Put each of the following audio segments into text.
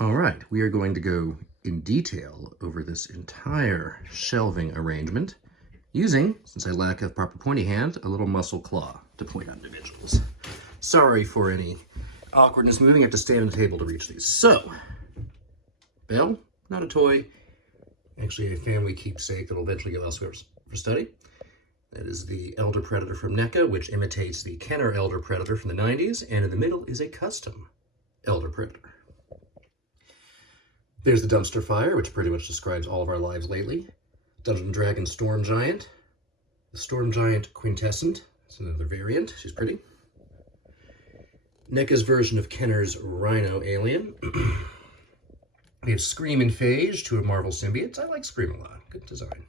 All right, we are going to go in detail over this entire shelving arrangement using, since I lack a proper pointy hand, a little muscle claw to point out individuals. Sorry for any awkwardness moving. I have to stand at the table to reach these. So, Belle, not a toy, actually a family keepsake that will eventually go elsewhere for study. That is the Elder Predator from NECA, which imitates the Kenner Elder Predator from the 90s, and in the middle is a custom Elder Predator. There's the Dumpster Fire, which pretty much describes all of our lives lately. Dungeon Dragon Storm Giant. The Storm Giant Quintessent. It's another variant. She's pretty. NECA's version of Kenner's Rhino Alien. We have Scream and Phage, two of Marvel symbiotes. I like Scream a lot. Good design.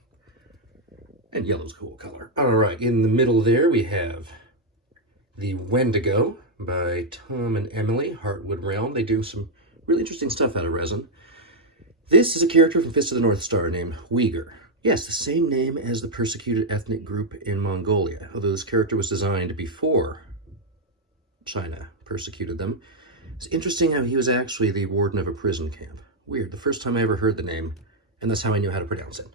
And yellow's a cool color. All right, in the middle there we have the Wendigo by Tom and Emily, Heartwood Realm. They do some really interesting stuff out of resin. This is a character from Fist of the North Star named Uyghur. Yes, the same name as the persecuted ethnic group in Mongolia, although this character was designed before China persecuted them. It's interesting how he was actually the warden of a prison camp. Weird, the first time I ever heard the name, and that's how I knew how to pronounce it.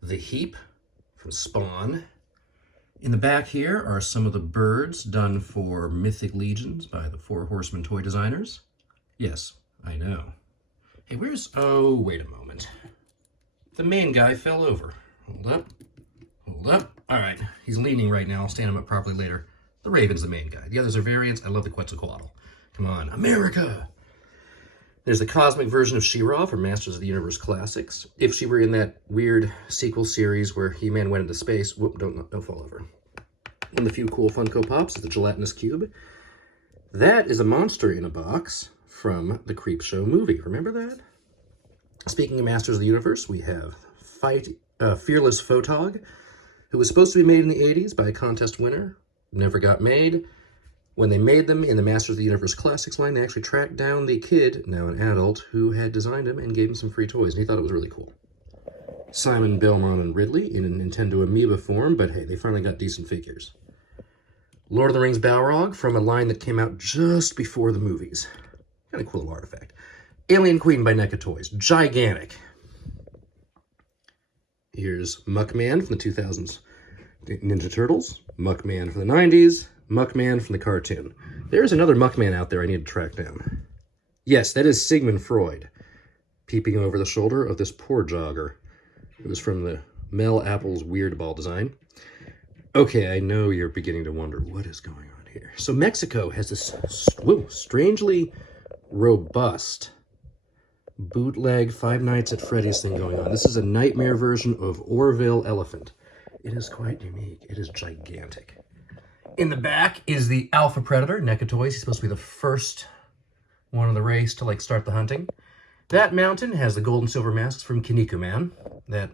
The Heap from Spawn. In the back here are some of the birds done for Mythic Legions by the Four Horsemen toy designers. Yes, I know. Hey, where's... Oh, wait a moment. The main guy fell over. Hold up. Hold up. All right, he's leaning right now. I'll stand him up properly later. The Raven's the main guy. The others are variants. I love the Quetzalcoatl. Come on, America! There's the cosmic version of She-Ra from Masters of the Universe Classics. If she were in that weird sequel series where He-Man went into space, whoop, don't fall over. One of the few cool Funko Pops is the Gelatinous Cube. That is a monster in a box from the Creepshow movie. Remember that? Speaking of Masters of the Universe, we have Fearless Photog, who was supposed to be made in the 80s by a contest winner. Never got made. When they made them in the Masters of the Universe Classics line, they actually tracked down the kid, now an adult, who had designed him and gave him some free toys, and he thought it was really cool. Simon, Belmont, and Ridley in a Nintendo Amiibo form, but hey, they finally got decent figures. Lord of the Rings Balrog from a line that came out just before the movies. Kind of cool little artifact. Alien Queen by NECA Toys. Gigantic. Here's Muckman from the 2000s Ninja Turtles. Muckman from the 90s. Muckman from the cartoon. There's another Muckman out there I need to track down. Yes, that is Sigmund Freud, peeping over the shoulder of this poor jogger. It was from the Mel Apple's Weird Ball design. Okay, I know you're beginning to wonder what is going on here. So Mexico has this strangely robust bootleg Five Nights at Freddy's thing going on. This is a nightmare version of Orville Elephant. It is quite unique. It is gigantic. In the back is the Alpha Predator, NECA Toys. He's supposed to be the first one of the race to start the hunting. That mountain has the gold and silver masks from Kinnikuman. That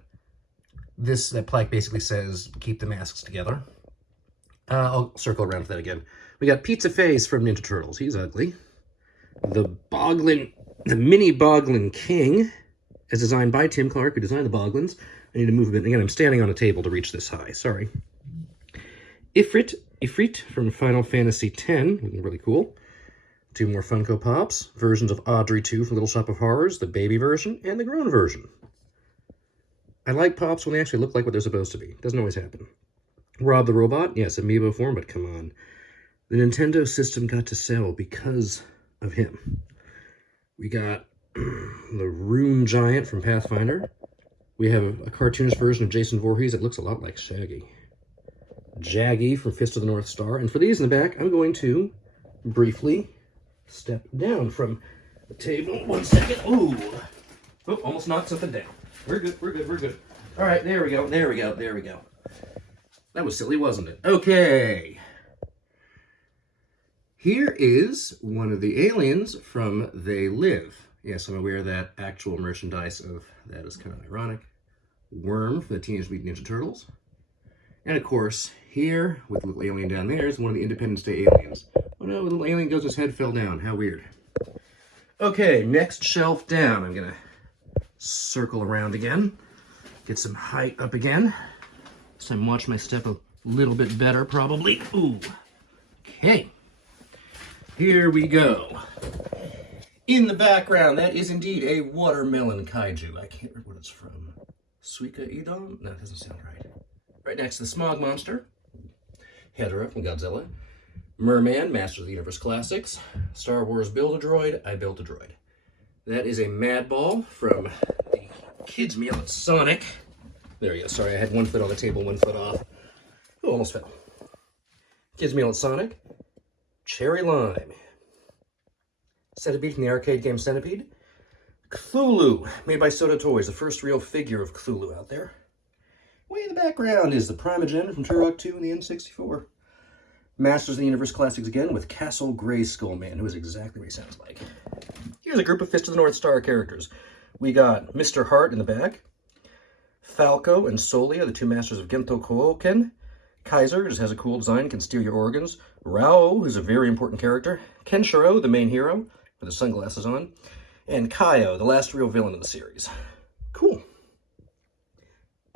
plaque basically says, keep the masks together. I'll circle around for that again. We got Pizza Face from Ninja Turtles. He's ugly. The mini Boglin King, as designed by Tim Clark, who designed the Boglins. I need to move a bit. Again, I'm standing on a table to reach this high. Sorry. Ifrit from Final Fantasy X, really cool. Two more Funko Pops, versions of Audrey 2 from Little Shop of Horrors, the baby version, and the grown version. I like Pops when they actually look like what they're supposed to be. Doesn't always happen. Rob the Robot, yes, Amiibo form, but come on. The Nintendo system got to sell because of him. We got the Rune Giant from Pathfinder. We have a cartoonist version of Jason Voorhees that looks a lot like Shaggy. Jaggy from Fist of the North Star. And for these in the back, I'm going to briefly step down from the table. 1 second. Ooh. Oh, almost knocked something down. We're good, we're good, we're good. All right, there we go, there we go, there we go. That was silly, wasn't it? Okay. Here is one of the aliens from They Live. Yes, I'm aware that actual merchandise of that is kind of ironic. Worm from the Teenage Mutant Ninja Turtles. And of course, here, with the little alien down there, is one of the Independence Day aliens. Oh no, the little alien goes, his head fell down. How weird. Okay, next shelf down. I'm gonna circle around again. Get some height up again. This time watch my step a little bit better, probably. Ooh. Okay. Here we go. In the background, that is indeed a watermelon kaiju. I can't remember what it's from. Suika Idom? No, that doesn't sound right. Right next to the Smog Monster. Hedorah from Godzilla. Merman, Masters of the Universe Classics. Star Wars Build-A-Droid, I Built a Droid. That is a Madball from the kids' meal at Sonic. There you go. Sorry, I had one foot on the table, one foot off. Oh, almost fell. Kids' meal at Sonic. Cherry Lime. Centipede from the arcade game Centipede. Cthulhu, made by Soda Toys, the first real figure of Cthulhu out there. Way in the background is the Primogen from Turok 2 and the N64. Masters of the Universe Classics again with Castle Grayskull Man, who is exactly what he sounds like. Here's a group of Fist of the North Star characters. We got Mr. Hart in the back. Falco and Solia, the two masters of Gento Kouken. Kaiser just has a cool design, can steal your organs. Rao, who's a very important character. Kenshiro, the main hero, with his sunglasses on. And Kaio, the last real villain of the series. Cool.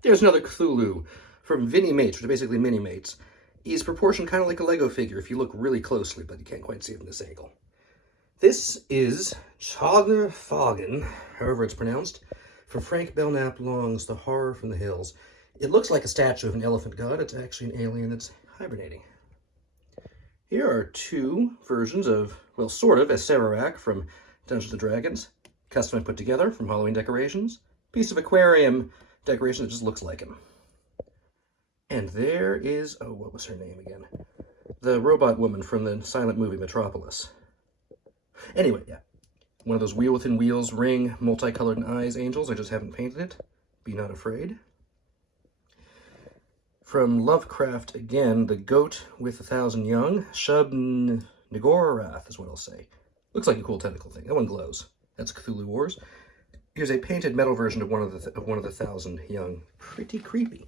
There's another Cthulhu from Vinnie Mates, which are basically Mini-Mates. He's proportioned kind of like a Lego figure if you look really closely, but you can't quite see it from this angle. This is Chagner Foggin, however it's pronounced, from Frank Belknap Long's The Horror from the Hills. It looks like a statue of an elephant god. It's actually an alien that's hibernating. Here are two versions of, well, sort of, a Sararak from Dungeons & Dragons. Custom and put together from Halloween decorations. Piece of aquarium decoration that just looks like him. And there is, oh, what was her name again? The robot woman from the silent movie Metropolis. Anyway, yeah. One of those wheel within wheels, ring, multicolored eyes angels. I just haven't painted it. Be not afraid. From Lovecraft again, the goat with 1,000 young. Shub Nigorath is what I'll say. Looks like a cool tentacle thing. That one glows. That's Cthulhu Wars. Here's a painted metal version of one of the 1,000 young. Pretty creepy.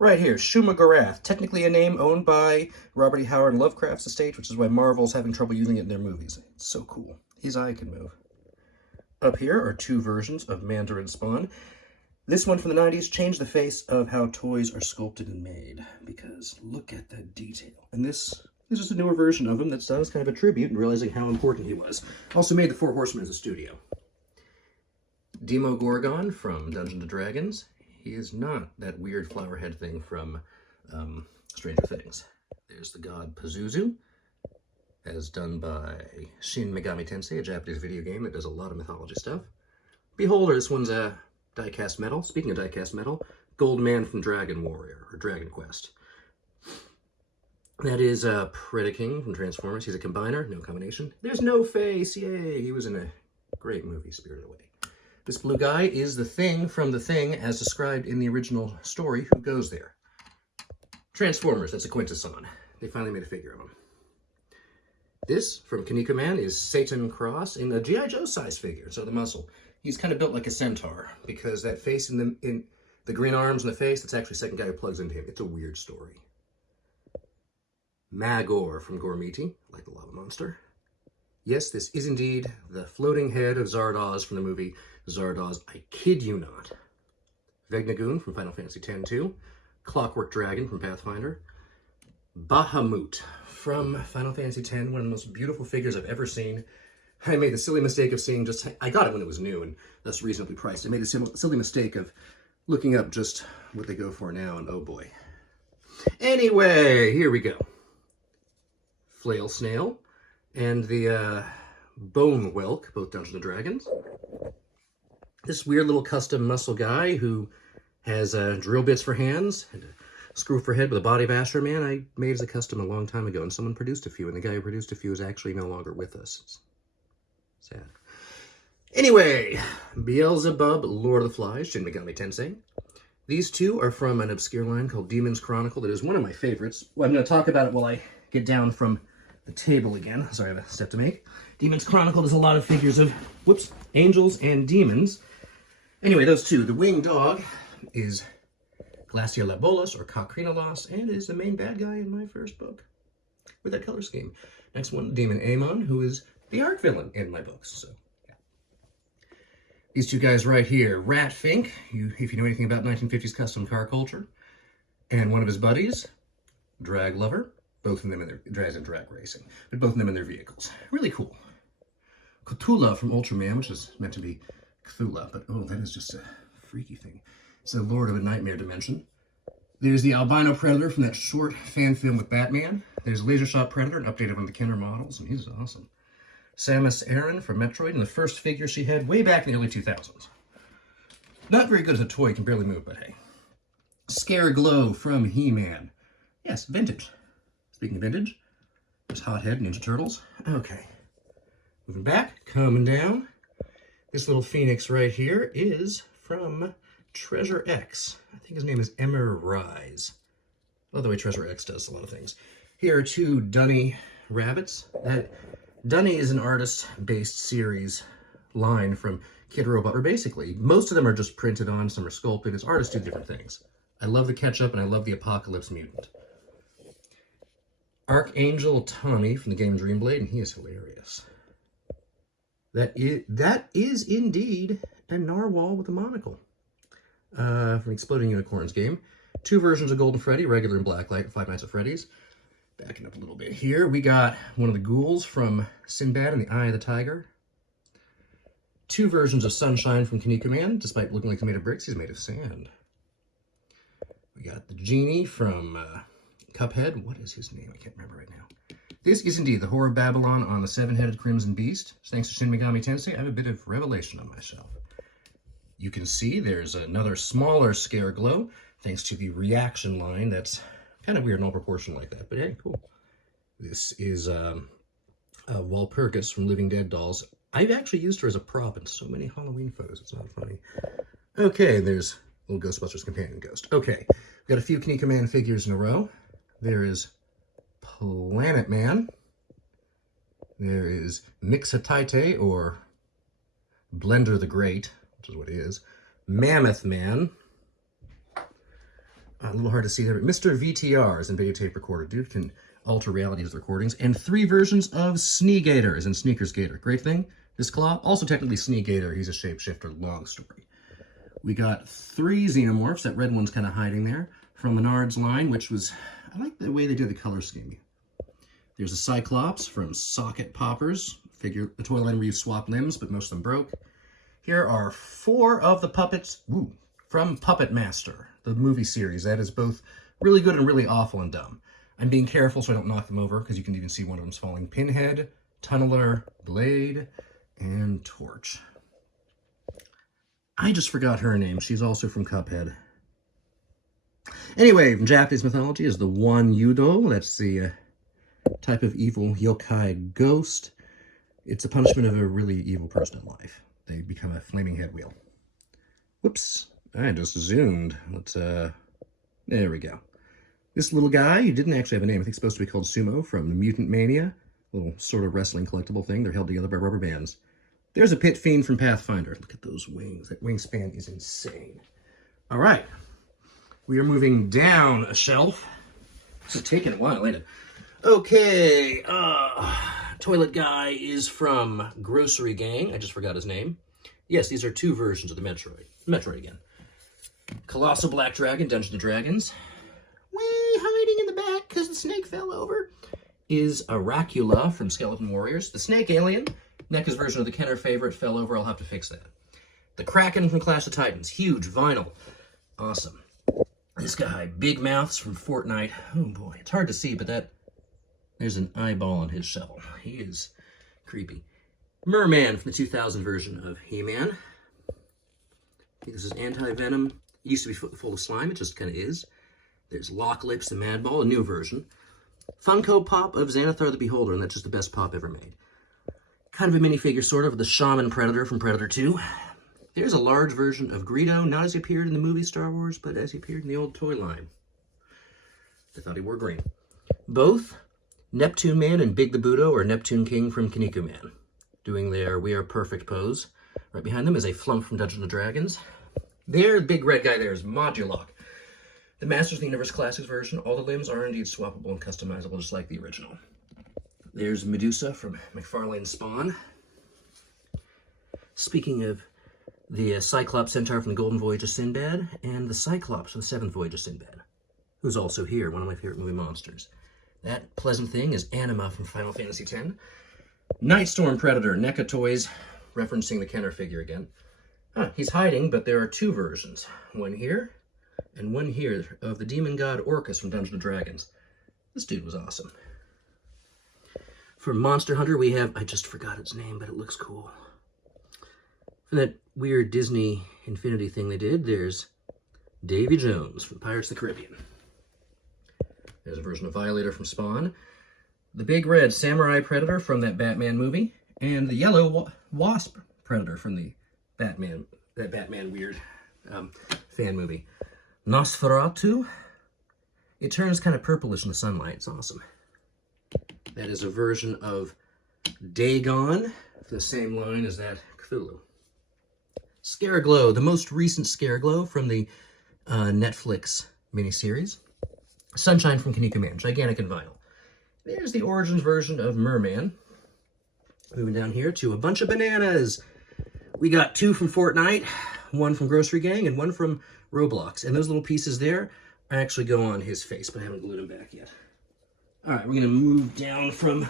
Right here, Shuma Gorath, technically a name owned by Robert E. Howard and Lovecraft's estate, which is why Marvel's having trouble using it in their movies. It's so cool. His eye can move. Up here are two versions of Mandarin Spawn. This one from the 90s changed the face of how toys are sculpted and made, because look at the detail. And this is just a newer version of him that's done as kind of a tribute and realizing how important he was. Also made the Four Horsemen as a studio. Demogorgon from Dungeons & Dragons. He is not that weird flower head thing from Stranger Things. There's the god Pazuzu, as done by Shin Megami Tensei, a Japanese video game that does a lot of mythology stuff. Beholder, this one's a die-cast metal. Speaking of die-cast metal, Goldman from Dragon Warrior, or Dragon Quest. That is Predaking from Transformers. He's a combiner, no combination. There's No Face, yay! He was in a great movie, Spirited Away. This blue guy is the Thing from The Thing, as described in the original story, Who Goes There? Transformers, that's a Quintesson. They finally made a figure of him. This, from Kaneko Man, is Satan Cross in a G.I. Joe size figure, so the muscle. He's kind of built like a centaur, because that face in the green arms and the face, that's actually the second guy who plugs into him. It's a weird story. Magor from Gormiti, like the lava monster. Yes, this is indeed the floating head of Zardoz from the movie Zardoz, I kid you not. Vegnagoon from Final Fantasy X-2. Clockwork Dragon from Pathfinder. Bahamut from Final Fantasy X, one of the most beautiful figures I've ever seen. I made the silly mistake of seeing just, I got it when it was new and thus reasonably priced. I made the silly mistake of looking up just what they go for now, and oh boy. Anyway, here we go. Flail Snail and the Bone Whelk, both Dungeons & Dragons. This weird little custom muscle guy who has drill bits for hands and a screw for head with a body of Astro Man. I made as a custom a long time ago, and someone produced a few, and the guy who produced a few is actually no longer with us. It's sad. Anyway, Beelzebub, Lord of the Flies, Shin Megami Tensei. These two are from an obscure line called Demon's Chronicle that is one of my favorites. Well, I'm going to talk about it while I get down from the table again. Sorry, I have a step to make. Demon's Chronicle does a lot of figures of, whoops, angels and demons. Anyway, those two. The winged dog is Glaciolabolas, or Cocrinolos, and is the main bad guy in my first book with that color scheme. Next one, Demon Amon, who is the arc villain in my books. So, yeah. These two guys right here, Rat Fink, if you know anything about 1950s custom car culture, and one of his buddies, Drag Lover, both of them in their drag racing, but both of them in their vehicles. Really cool. Cthulhu from Ultraman, which is meant to be Cthulhu, but oh, that is just a freaky thing. It's the Lord of a Nightmare dimension. There's the albino Predator from that short fan film with Batman. There's Laser Shot Predator, an update of one of the Kenner models, and he's awesome. Samus Aran from Metroid, and the first figure she had way back in the early 2000s. Not very good as a toy, can barely move, but hey. Scareglow from He-Man. Yes, vintage. Speaking of vintage, there's Hothead, Ninja Turtles. Okay. Moving back, coming down. This little phoenix right here is from Treasure X. I think his name is Emmer Rise. I love the way Treasure X does a lot of things. Here are two Dunny rabbits. Dunny is an artist-based series line from Kid Robot, where basically most of them are just printed on, some are sculpted. As artists do different things. I love the Ketchup and I love the Apocalypse Mutant. Archangel Tommy from the game Dreamblade, and he is hilarious. That is indeed a narwhal with a monocle. From Exploding Unicorns game. Two versions of Golden Freddy, regular and Blacklight, Five Nights at Freddy's. Backing up a little bit here, we got one of the ghouls from Sinbad and the Eye of the Tiger. Two versions of Sunshine from Kinnikuman. Man. Despite looking like he's made of bricks, he's made of sand. We got the genie from Cuphead. What is his name? I can't remember right now. This is indeed the Whore of Babylon on the seven-headed Crimson Beast. Thanks to Shin Megami Tensei, I have a bit of revelation on my shelf. You can see there's another smaller Scareglow, thanks to the reaction line. That's kind of weird in all proportion like that, but hey, cool. This is Walpurgis from Living Dead Dolls. I've actually used her as a prop in so many Halloween photos, it's not funny. Okay, there's little Ghostbusters companion ghost. Okay, we've got a few Kinnikuman Man figures in a row. There is Planet Man. There is Mixataite, or Blender the Great, which is what he is. Mammoth Man. A little hard to see there, but Mr. VTR is in videotape recorder. Dude can alter reality with recordings. And three versions of Sneegator, as in Sneakers Gator. Great thing. This claw, also technically Sneegator. He's a shapeshifter. Long story. We got three Xenomorphs. That red one's kind of hiding there. From Menard's line, which was... I like the way they did the color scheme. There's a Cyclops from Socket Poppers. Figure the toy line where you swap limbs, but most of them broke. Here are four of the puppets from Puppet Master, the movie series. That is both really good and really awful and dumb. I'm being careful so I don't knock them over, because you can even see one of them's falling. Pinhead, Tunneler, Blade, and Torch. I just forgot her name. She's also from Cuphead. Anyway, from Japanese mythology is the Wan Yudo. That's the type of evil yokai ghost. It's the punishment of a really evil person in life. They become a flaming head wheel. Whoops. I just zoomed. Let's, there we go. This little guy, he didn't actually have a name. I think it's supposed to be called Sumo from the Mutant Mania. Little sort of wrestling collectible thing. They're held together by rubber bands. There's a Pit Fiend from Pathfinder. Look at those wings. That wingspan is insane. All right. We are moving down a shelf. This is taking a while, ain't it? Okay. Toilet Guy is from Grocery Gang. I just forgot his name. Yes, these are two versions of the Metroid. Metroid again. Colossal Black Dragon, Dungeons & Dragons. Way hiding in the back because the snake fell over. Is Aracula from Skeleton Warriors. The Snake Alien. NECA's version of the Kenner favorite fell over. I'll have to fix that. The Kraken from Clash of Titans. Huge vinyl. Awesome. This guy, Big Mouths from Fortnite. Oh boy, it's hard to see, but there's an eyeball on his shovel. He is creepy. Merman from the 2000 version of He-Man. I think this is Anti-Venom. It used to be full of slime, it just kind of is. There's Lock Lips, the Madball, a new version. Funko Pop of Xanathar the Beholder, and that's just the best pop ever made. Kind of a minifigure, sort of, the Shaman Predator from Predator 2. There's a large version of Greedo, not as he appeared in the movie Star Wars, but as he appeared in the old toy line. I thought he wore green. Both Neptune Man and Big the Budo are Neptune King from Kinnikuman Man, doing their We Are Perfect pose. Right behind them is a Flump from Dungeons & Dragons. Their big red guy there is Modulok. The Masters of the Universe Classics version, all the limbs are indeed swappable and customizable, just like the original. There's Medusa from McFarlane's Spawn. Speaking of the Cyclops Centaur from the Golden Voyage of Sinbad, and the Cyclops from the Seventh Voyage of Sinbad, who's also here, one of my favorite movie monsters. That pleasant thing is Anima from Final Fantasy X. Nightstorm Predator, NECA Toys, referencing the Kenner figure again. He's hiding, but there are two versions. One here, and one here, of the demon god Orcus from Dungeons & Dragons. This dude was awesome. For Monster Hunter, we have, I just forgot its name, but it looks cool. From that weird Disney Infinity thing they did, there's Davy Jones from Pirates of the Caribbean. There's a version of Violator from Spawn. The big red Samurai Predator from that Batman movie. And the yellow Wasp Predator from the Batman weird fan movie. Nosferatu. It turns kind of purplish in the sunlight. It's awesome. That is a version of Dagon, the same line as that Cthulhu. Scareglow, the most recent Scareglow from the Netflix miniseries. Sunshine from Kinnikuman, gigantic and vinyl. There's the Origins version of Merman. Moving down here to a bunch of bananas. We got two from Fortnite, one from Grocery Gang, and one from Roblox. And those little pieces there actually go on his face, but I haven't glued them back yet. All right, we're going to move down from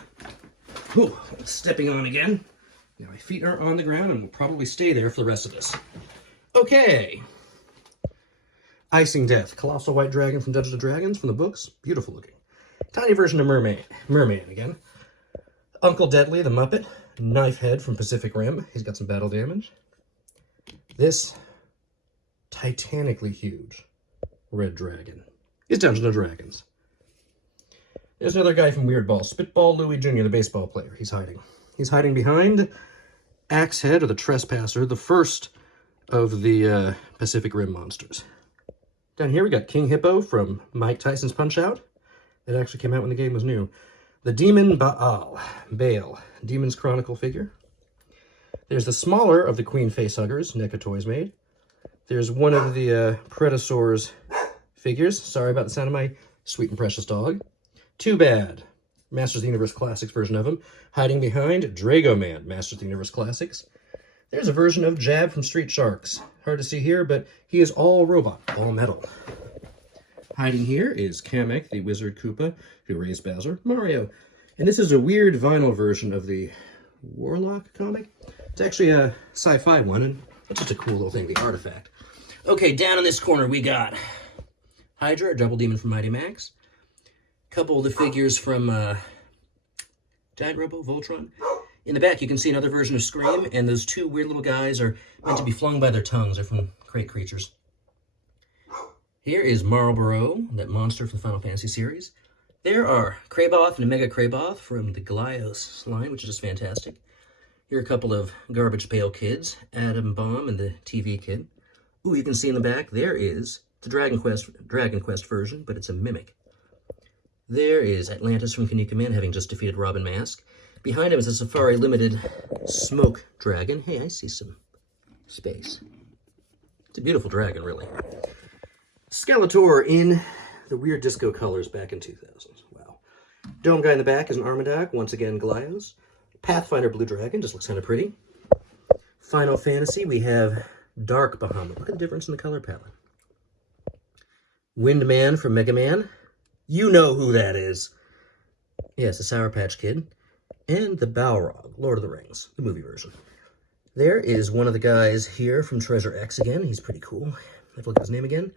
stepping on again. Now my feet are on the ground and will probably stay there for the rest of this. Okay. Icing Death, Colossal White Dragon from Dungeons & Dragons from the books. Beautiful looking. Tiny version of Merman again. Uncle Deadly, the Muppet. Knife Head from Pacific Rim. He's got some battle damage. This titanically huge red dragon is Dungeons & Dragons. There's another guy from Weird Ball. Spitball Louie Jr., the baseball player. He's hiding. He's hiding behind Axehead, or the Trespasser, the first of the Pacific Rim monsters. Down here we got King Hippo from Mike Tyson's Punch-Out! It actually came out when the game was new. The Demon Baal, Demon's Chronicle figure. There's the smaller of the Queen Facehuggers, NECA Toys made. There's one of the Predasaur's figures. Sorry about the sound of my sweet and precious dog. Too Bad, Masters of the Universe Classics version of him. Hiding behind Dragoman, Masters of the Universe Classics. There's a version of Jab from Street Sharks. Hard to see here, but he is all robot, all metal. Hiding here is Kamek, the Wizard Koopa, who raised Bowser, Mario. And this is a weird vinyl version of the Warlock comic. It's actually a sci-fi one, and it's just a cool little thing, the artifact. Okay, down in this corner we got Hydra, Double Demon from Mighty Max. A couple of the figures from Giant Robo, Voltron. In the back, you can see another version of Scream, and those two weird little guys are meant to be flung by their tongues. They're from Crate Creatures. Here is Marlboro, that monster from the Final Fantasy series. There are Kraboth and Mega Kraboth from the Galios line, which is just fantastic. Here are a couple of Garbage Pail Kids, Adam Bomb and the TV Kid. Ooh, you can see in the back, there is the Dragon Quest version, but it's a mimic. There is Atlantis from Kinnikuman, having just defeated Robin Mask. Behind him is a Safari Limited Smoke Dragon. Hey, I see some space. It's a beautiful dragon, really. Skeletor in the weird disco colors back in 2000. Wow. Dome guy in the back is an Armadak, once again Galios. Pathfinder Blue Dragon, just looks kind of pretty. Final Fantasy, we have Dark Bahamut. Look at the difference in the color palette. Windman from Mega Man. You know who that is. Yes, the Sour Patch Kid. And the Balrog, Lord of the Rings, the movie version. There is one of the guys here from Treasure X again. He's pretty cool. I have to look at his name again.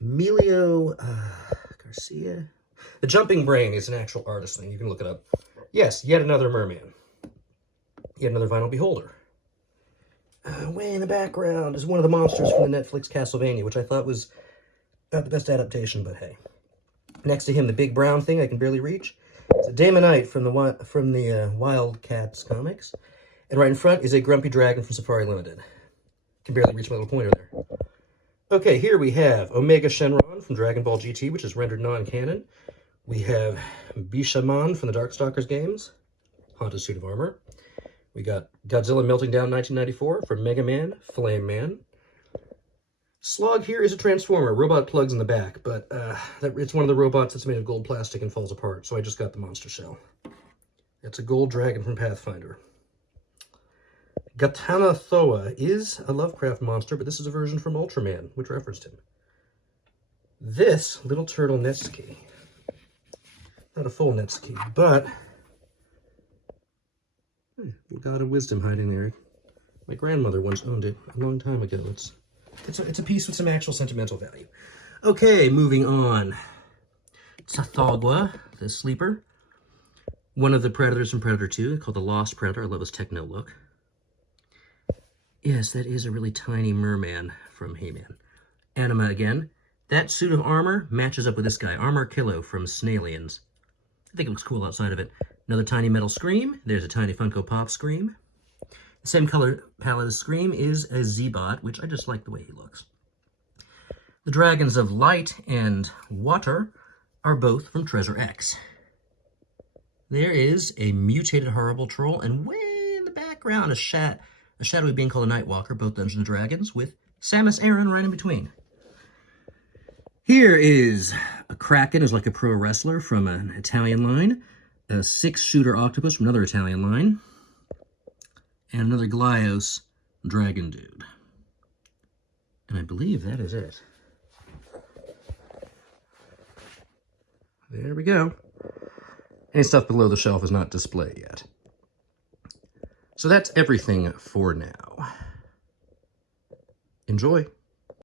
Emilio Garcia. The Jumping Brain is an actual artist thing. You can look it up. Yes, yet another merman. Yet another vinyl beholder. Way in the background is one of the monsters from the Netflix Castlevania, which I thought was not the best adaptation, but hey. Next to him, the big brown thing I can barely reach. It's a Daemonite from the Wildcats comics. And right in front is a Grumpy Dragon from Safari Limited. Can barely reach my little pointer there. Okay, here we have Omega Shenron from Dragon Ball GT, which is rendered non-canon. We have Bishamon from the Darkstalkers games, Haunted Suit of Armor. We got Godzilla Melting Down 1994 from Mega Man, Flame Man. Slog here is a Transformer, robot plugs in the back, but it's one of the robots that's made of gold plastic and falls apart, so I just got the monster shell. It's a gold dragon from Pathfinder. Gatana Thoa is a Lovecraft monster, but this is a version from Ultraman, which referenced him. This little turtle Netsuke, not a full Netsuke, but Hey, God of Wisdom hiding there. My grandmother once owned it a long time ago. It's a piece with some actual sentimental value. Okay, moving on. Tsathoggua, the sleeper. One of the Predators from Predator 2, called the Lost Predator. I love his techno look. Yes, that is a really tiny merman from He-Man. Anima again. That suit of armor matches up with this guy, Armor Kilo from Snailians. I think it looks cool outside of it. Another tiny metal Scream. There's a tiny Funko Pop Scream. The same color palette as Scream is a Z-Bot, which I just like the way he looks. The Dragons of Light and Water are both from Treasure X. There is a mutated Horrible Troll, and way in the background, a shadowy being called a Nightwalker, both Dungeons & Dragons, with Samus Aran right in between. Here is a Kraken, is like a pro wrestler from an Italian line, a 6-shooter octopus from another Italian line, and another Glyos dragon dude. And I believe that is it. There we go. Any stuff below the shelf is not displayed yet. So that's everything for now. Enjoy.